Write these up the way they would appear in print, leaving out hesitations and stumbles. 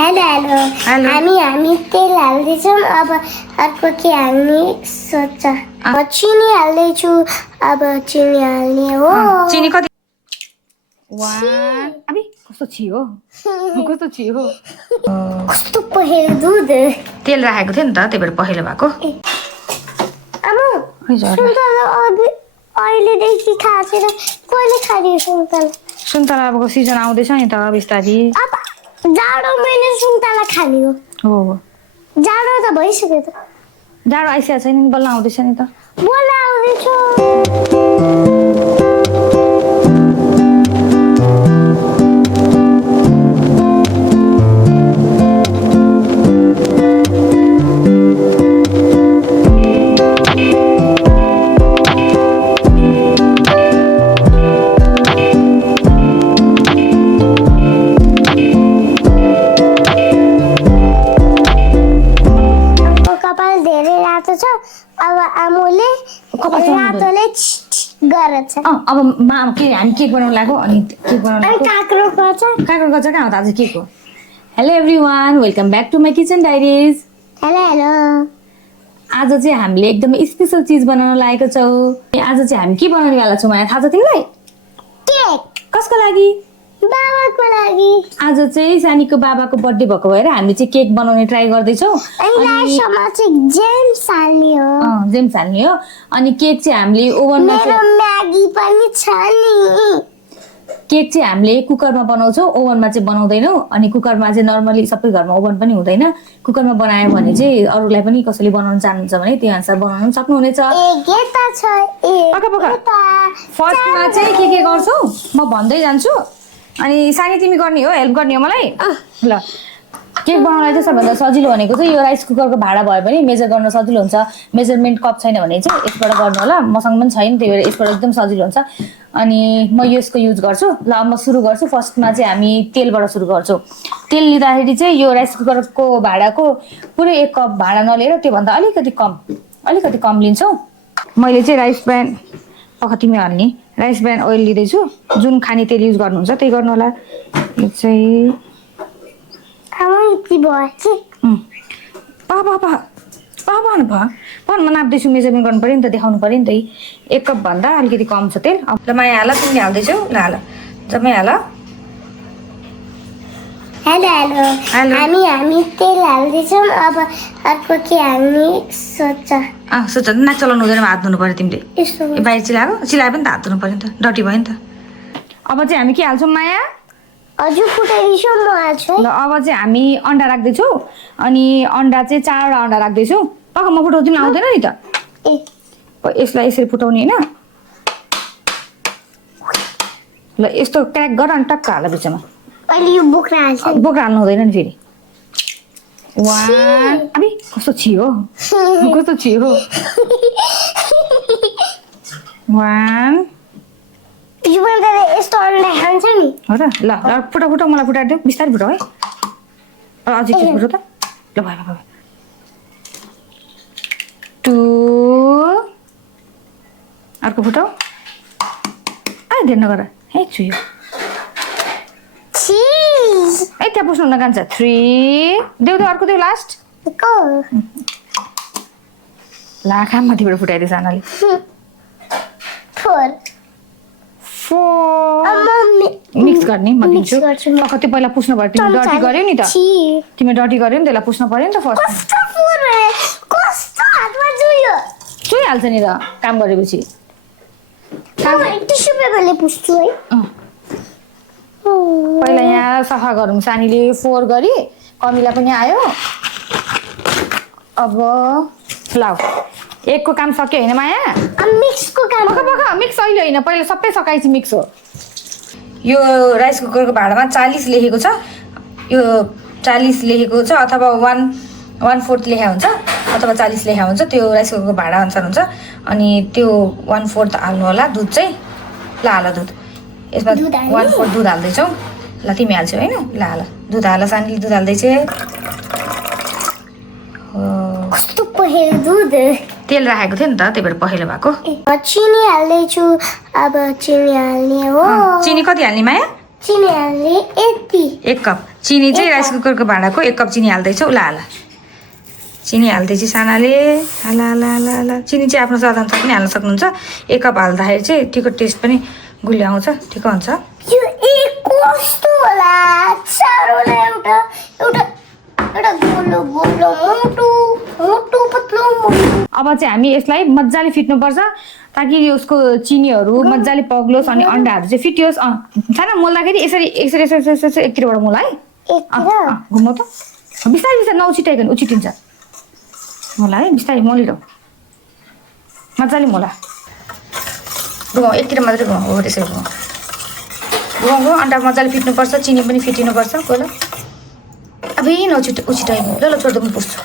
Hello hello हामी तेल हाल्दैछौँ अब अर्को के हाल्ने सोच चिनी हाल्दैछु अब चिनी हाल्ने हो चिनी कति अबे कस्तो छियो कस्तो पहेँलो दुध तेल राखेको थियो नि त त्यही भएर पहेँलो भएको आमा सुन्तला अहिलेदेखि खाएको छैन कहिले खाने सुन्तला अबको सिजन आउँदैछ नि त बिस्तारी जाडो महिना सुन्तला खाने हो जाडो त भइसक्यो त जाडो आइसकेको छैन नि बल्ल आउँदैछ नि त बल्ल आउँदैछ अब आमुले रातोले गरेछ अब के हामी केक बनाउनु लाग्यो अनि केक बनाउनु काँक्रो गर्छ कहाँ हो त आज केक हो hello everyone welcome back to my kitchen diaries hello आज चाहिँ हामीले एकदमै स्पेसल चिज बनाउन लागेको छौँ आज चाहिँ हामी के बनाउने वाला छौँ थाहा छ तिमीलाई केक कसको लागि बाबाको लागि आज चाहिँ सानीको बाबाको बर्थडे भएको भएर हामी चाहिँ केक बनाउने ट्राई गर्दैछौँ जेम्स हाल्ने हो अनि केक चाहिँ हामीले ओभनमा केक चाहिँ हामीले कुकरमा बनाउँछौँ ओभनमा चाहिँ बनाउँदैनौँ अनि कुकरमा चाहिँ नर्मली सबै घरमा ओभन पनि हुँदैन कुकरमा बनायो भने चाहिँ अरूलाई पनि कसैले बनाउन चाहनुहुन्छ भने त्यो अनुसार बनाउन सक्नुहुनेछ फर्स्टमा चाहिँ के गर्छौ म भन्दै जान्छु अनि सानी तिमी गर्ने हो हेल्प गर्ने हो मलाई ल केक बनाउनलाई चाहिँ सबभन्दा सजिलो भनेको चाहिँ यो राइस कुकरको भाडा भयो भने मेजर गर्न सजिलो हुन्छ मेजरमेन्ट कप छैन भने चाहिँ यसबाट गर्नु होला मसँग पनि छैन त्यही भएर यसबाट एकदम सजिलो हुन्छ अनि म यसको युज गर्छु ल म सुरु गर्छु फर्स्टमा चाहिँ हामी तेलबाट सुरु गर्छौँ तेल लिँदाखेरि चाहिँ यो राइस कुकरको भाडाको पुरै 1 कप भाडा नलिएर त्योभन्दा अलिकति कम लिन्छौँ मैले चाहिँ राइस ब्रान्ड तिमी हाल्ने राइस ब्रान्ड ओइल लिँदैछु जुन खाने तेल युज गर्नुहुन्छ त्यही गर्नु होला यो चाहिँ म नाप्दैछु मेजरमेन्ट गर्नु पऱ्यो नि त देखाउनु पऱ्यो नि त 1 कप भन्दा अलिकति कम छ तेल ल माया हाल तिमीले हाल्दैछौ ल हाल जम्मै हाल हेलो हामी तेल हाल्दैछौँ अब अर्को के हाल्ने सोच नाक चलाउनु हुँदैन हात धुनु पऱ्यो तिमीले बाहिर चिलायो पनि त हात धुनु पऱ्यो नि त डटी भयो नि त अब चाहिँ हामी के हाल्छौँ माया हजुर फुटाइदिन्छु म हाल्छु ल अब चाहिँ हामी अन्डा राख्दैछौँ अनि अन्डा चाहिँ 4वटा अन्डा राख्दैछौँ म फुटाउँछु आउँदैन नि त यसलाई यसरी फुटाउने होइन ल यस्तो क्र्याक गर अनि टक्क हाल बिचमा बोक्रा हाल्नु हुँदैन नि फेरि अबे कस्तो छियो 1 यस्तो अन्डा खान्छ नि हो त ल फुटा मलाई फुटाइदियो बिस्तारै फुटाऊ है अझै के फुटाउ त ल भयो 2 अर्को फुटाऊ धेर नगर है छुयो त्यहाँ पुस्नु हुन कान्छ 3 देऊ अर्को देऊ लास्ट लाखा माथिबाट फुटाइदिएछ आनाले 4 मिक्स गर्ने म दिन्छु कति पहिला पुस्नु पर्यो तिमी डटी गर्यौ नि त तिमी डटी गर्यौ नि त्यसलाई पुस्नु पर्यो नि त फर्स्ट चुइहाल्छ नि त काम गरेपछि पहिला यहाँ सफा गरौँ सानीले 4 गरी कमिला पनि आयो अब लाउ 1 को काम सक्यो होइन माया मिक्सको काम मिक्स अहिले होइन पहिला सबै सकाएपछि मिक्स हो यो राइस कुकरको भाडामा 40 लेखेको छ यो 40 लेखेको छ अथवा 1/4 लेखा हुन्छ अथवा 40 लेखा हुन्छ त्यो राइस कुकरको भाडा अनुसार हुन्छ अनि त्यो 1/4 हाल्नु होला दुध चाहिँ ल हाल दुध यसमा 1/4 दुध हाल्दैछौ ल तिमी हाल्छौ होइन ल हाल दुध हाल सानीले दुध हाल्दैछ कस्तो पहेँलो दुध तेल राखेको थियो नि त त्यही भएर पहेँलो भएको चिनी हाल्दैछु अब चिनी हाल्ने हो चिनी कति हाल्ने माया चिनी हाल्ने यति 1 कप चिनी चाहिँ राइस कुकरको भाँडाको 1 कप चिनी हाल्दैछौ ल हाल चिनी हाल्दैछु सानाले हाल हाल हाल हाल चिनी चाहिँ आफ्नो स्वाद अनुसार पनि हाल्न सक्नुहुन्छ 1 कप हाल्दाखेरि चाहिँ ठिक्क टेस्ट पनि गुलियो आउँछ ठिक्क हुन्छ यो कस्तो होला साह्रो न एउटा एउटा एउटा गोलो गोलो मोटो मोटो पतलो अब चाहिँ हामी यसलाई मजाले फिट्नुपर्छ ताकि यसको चिनीहरू मजाले पग्लोस् अनि अन्डाहरू चाहिँ फिटियोस् सानो मोल्दाखेरि यसरी यसरी यसरी यसरी एकतिरबाट मोला है घुमाउ त बिस्तारै बिस्तारै नउछिटाइकन उछिटिन्छ मोला है बिस्तारै मोलिरह मजाले मोला घुमाउ एकतिर मात्रै घुमाउ हो त्यसरी घुमाउ अन्डा मजाले फिट्नुपर्छ चिनी पनि फिटिनुपर्छ कोला अब यही उछिटाइ ल ल छोड्दा पनि पुस्छु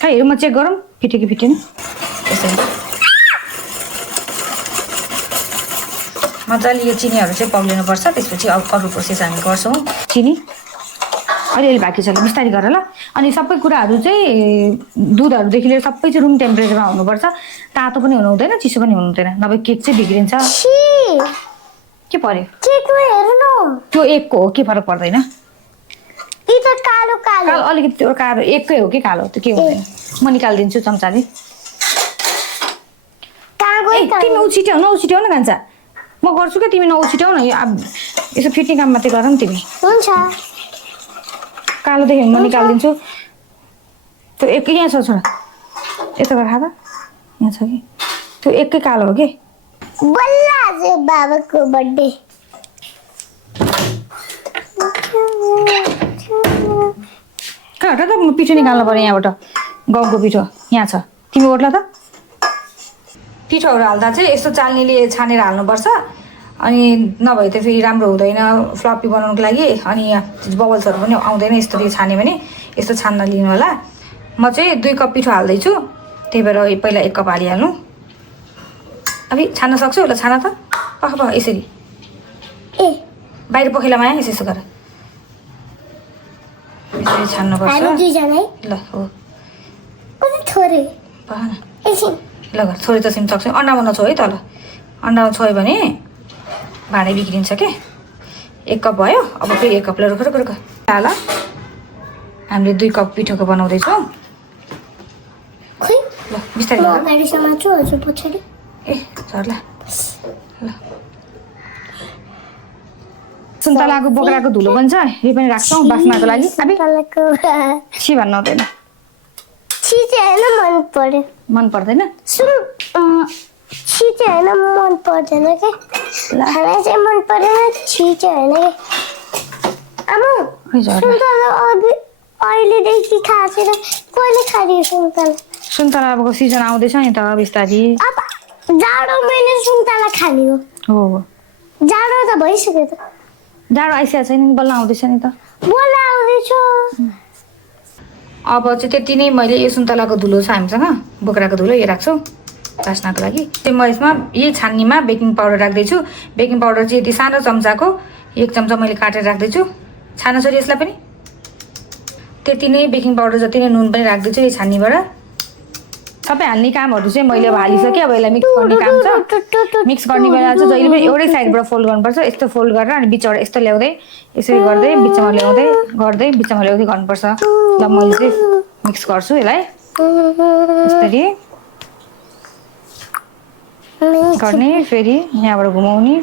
खै हेरौँ म चेक गरौँ फिट्यो कि फिटेन यसरी मजाले यो चिनीहरू चाहिँ पग्लिनुपर्छ त्यसपछि अब अरू प्रोसेस हामी गर्छौँ चिनी अलिअलि बाँकी छ बिस्तारै गर ल अनि सबै कुराहरू चाहिँ दुधहरूदेखि लिएर सबै चाहिँ रुम टेम्परेचरमा हुनुपर्छ तातो पनि हुनु हुँदैन चिसो पनि हुनु हुँदैन नभए केक चाहिँ बिग्रिन्छ के पर्यो केकमा हेर्नु त्यो 1 को हो के फरक पर्दैन यी त कालो कालो अलिकति त्यो कालो 1 कै हो कि कालो त्यो के हुँदैन म निकालिदिन्छु चम्चाले तिमी उछिट्याउ नउछिट्याउ न कान्छा म गर्छु क्या तिमी नउछिट्याउ न यसो फिट्ने काम मात्रै गर न तिमी हुन्छ कालोदेखि म निकालिदिन्छु त्यो 1 यहाँ छ छोरा यता गर खा त यहाँ छ कि त्यो 1 कै कालो हो कि बल्ल आज बाबाको बर्थडे कहाँ हट त म पिठो निकाल्नु पर्यो यहाँबाट गहुँको पिठो यहाँ छ तिमी ओर्ला त पिठोहरू हाल्दा चाहिँ यस्तो चाल्नीले छानेर हाल्नुपर्छ अनि नभए त फेरि राम्रो हुँदैन फ्लपी बनाउनुको लागि अनि बबल्सहरू पनि आउँदैन यस्तो छान्यो भने यस्तो छान्न लिनु होला म चाहिँ 2 कप पिठो हाल्दैछु त्यही भएर पहिला 1 कप हालिहाल्नु अब छान्न सक्छु ल छान त पख यसरी ए बाहिर पखेलामा आयो यसो गर यसरी छान्नुपर्छ हामी दुईजना ल हो कति थोरै भन एकछिन ल थोरै त सिम सक्छु अन्डामा नछो है तल अन्डामा छोयो भने भाँडै बिग्रिन्छ के 1 कप भयो अब फेरि 1 कप ल रुख ल हामीले 2 कप पिठोको बनाउँदैछौँ खोइ ल बिस्तारै म अगाडिसम्म छु हजुर पछाडि ए झर्ला ल सुन्तलाको बोक्राको धुलो बन्छ यो पनि राख्छौँ बास्नाको लागि सुन्तलाको छि भन्नु हुँदैन छि चाहिँ हैन मन पर्यो मन पर्दैन सुन छि चाहिँ हैन मन पर्दैन के खाना चाहिँ मन परेन छि चाहिँ हैन के आमा सुन्तला अहिलेदेखि खाँदैन कहिले खाने सुन्तला सुन्तला अबको सिजन आउँदैछ नि त बिस्तारी अब जाडो महिना सुन्तला खाने हो हो जाडो त भइसक्यो त जाडो आइसकेको छैन नि बल्ल आउँदैछ नि त बल्ल आउँदैछ अब चाहिँ त्यति नै मैले यो सुन्तलाको धुलो छ हामीसँग बोक्राको धुलो यो राख्छु बास्नाको लागि चाहिँ म यसमा यही छान्नीमा बेकिङ पाउडर राख्दैछु बेकिङ पाउडर चाहिँ यति सानो चम्चाको 1 चम्चा मैले काटेर राख्दैछु छान छोरी यसलाई पनि त्यति नै बेकिङ पाउडर जति नै नुन पनि राख्दैछु यो छान्नीबाट सबै हाल्ने कामहरू चाहिँ मैले अब हालिसकेँ अब यसलाई मिक्स गर्ने काम छ मिक्स गर्ने बेला चाहिँ जहिले पनि एउटै साइडबाट फोल्ड गर्नुपर्छ यस्तो फोल्ड गरेर अनि बिचबाट यस्तो ल्याउँदै यसरी गर्दै बिचमा ल्याउँदै गर्दै बिचमा ल्याउँदै गर्नुपर्छ ल मैले चाहिँ मिक्स गर्छु यसलाई यसरी गर्ने फेरि यहाँबाट घुमाउने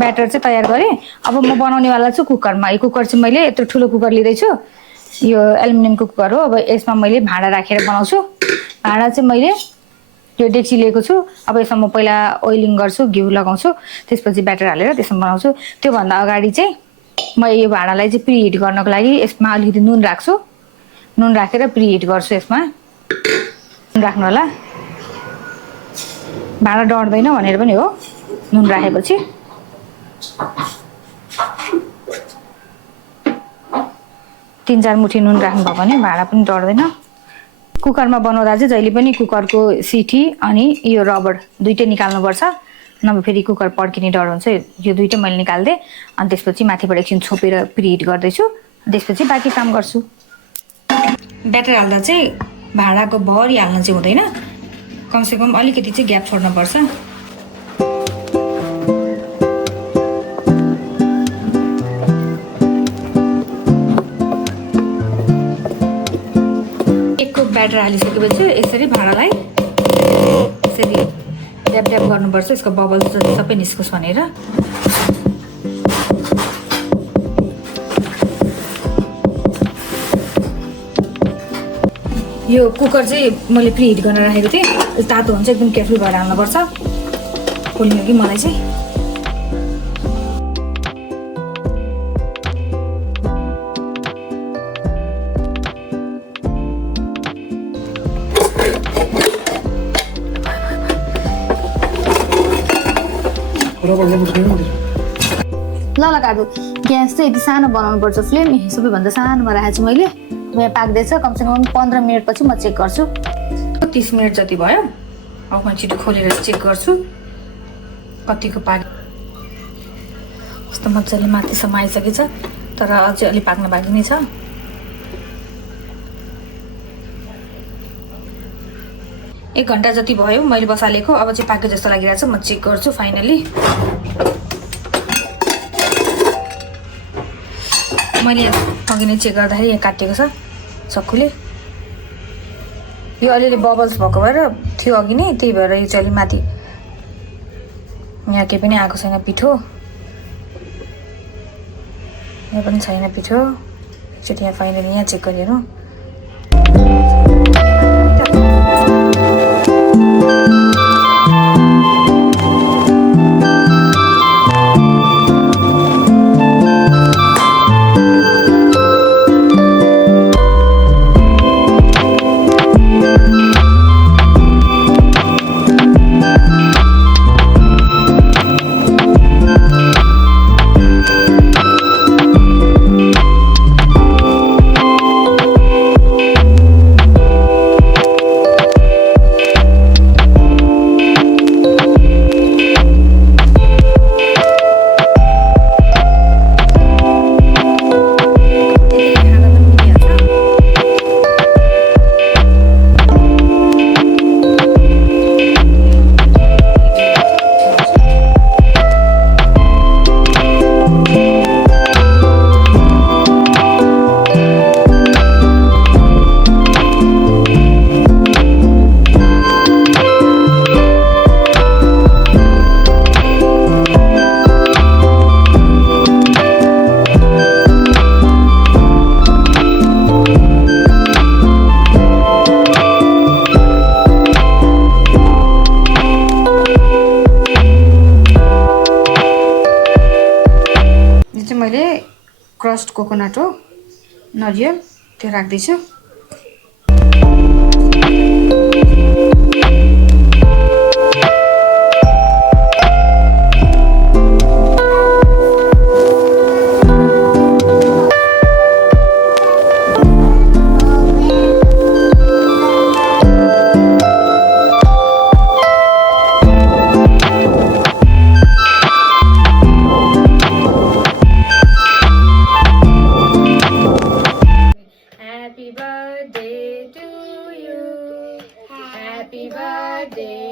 ब्याटर चाहिँ तयार गरेँ अब म बनाउनेवाला छु कुकरमा यो कुकर चाहिँ मैले यत्रो ठुलो कुकर लिँदैछु यो एल्युमिनियमको कुकर हो अब यसमा मैले भाँडा राखेर बनाउँछु भाँडा चाहिँ मैले यो डेक्ची लिएको छु अब यसमा म पहिला ओइलिङ गर्छु घिउ लगाउँछु त्यसपछि ब्याटर हालेर त्यसमा बनाउँछु त्योभन्दा अगाडि चाहिँ म यो भाँडालाई चाहिँ प्रिहिट गर्नको लागि यसमा अलिकति नुन राख्छु नुन राखेर प्रिहिट गर्छु यसमा राख्नु होला भाँडा डढ्दैन भनेर पनि हो नुन राखेपछि 3-4 मुठी नुन राख्नुभयो भने भाँडा पनि डढ्दैन कुकरमा बनाउँदा चाहिँ जहिले पनि कुकरको सिटी अनि यो रबर दुईटै निकाल्नुपर्छ नभए फेरि कुकर पड्किने डर हुन्छ यो दुईटै मैले निकाल्दै अनि त्यसपछि माथिबाट एकछिन छोपेर प्रिहिट गर्दैछु त्यसपछि बाँकी काम गर्छु। ब्याटर हाल्दा चाहिँ भाँडाको भरि हाल्न चाहिँ हुँदैन, कमसेकम अलिकति चाहिँ ग्याप छोड्नुपर्छ। एकको ब्याटर हालिसकेपछि यसरी भाँडालाई यसरी ड्याप ड्याप गर्नुपर्छ, यसको बबल्स सबै निस्कोस् भनेर। यो कुकर चाहिँ मैले प्रिहिट गर्न राखेको थिएँ, तातो हुन्छ, एकदम केयरफुल भएर हाल्नुपर्छ। खोल्नु कि मलाई चाहिँ ल काकु ग्यास चाहिँ यति सानो बनाउनु पर्छ, फ्लेम सबैभन्दा सानोमा राखेको छु मैले। यहाँ पाक्दैछ, कमसेकम 15 मिनटपछि म चेक गर्छु। 30 मिनट जति भयो। अब म छिटो खोलेर चेक गर्छु कतिको पाक। कस्तो मजाले माथिसम्म आइसकेछ, तर अझै अलि पाक्न बाँकी नै छ। एक घन्टा जति भयो मैले बसालेको, अब चाहिँ पाक्यो जस्तो लागिरहेको छ। म चेक गर्छु फाइनली। मैले अघि नै चेक गर्दाखेरि यहाँ काटिएको छ चक्कुले। यो अलिअलि बबल्स भएको भएर थियो अघि नै, त्यही भएर यो चाहिँ अलि माथि यहाँ केही पनि आएको छैन पिठो, यहाँ पनि छैन पिठो। एकचोटि यहाँ फाइनली यहाँ चेक गरिहेरौँ। मैले क्रस्ड कोकोनट हो, नरियल, त्यो राख्दैछु। Happy birthday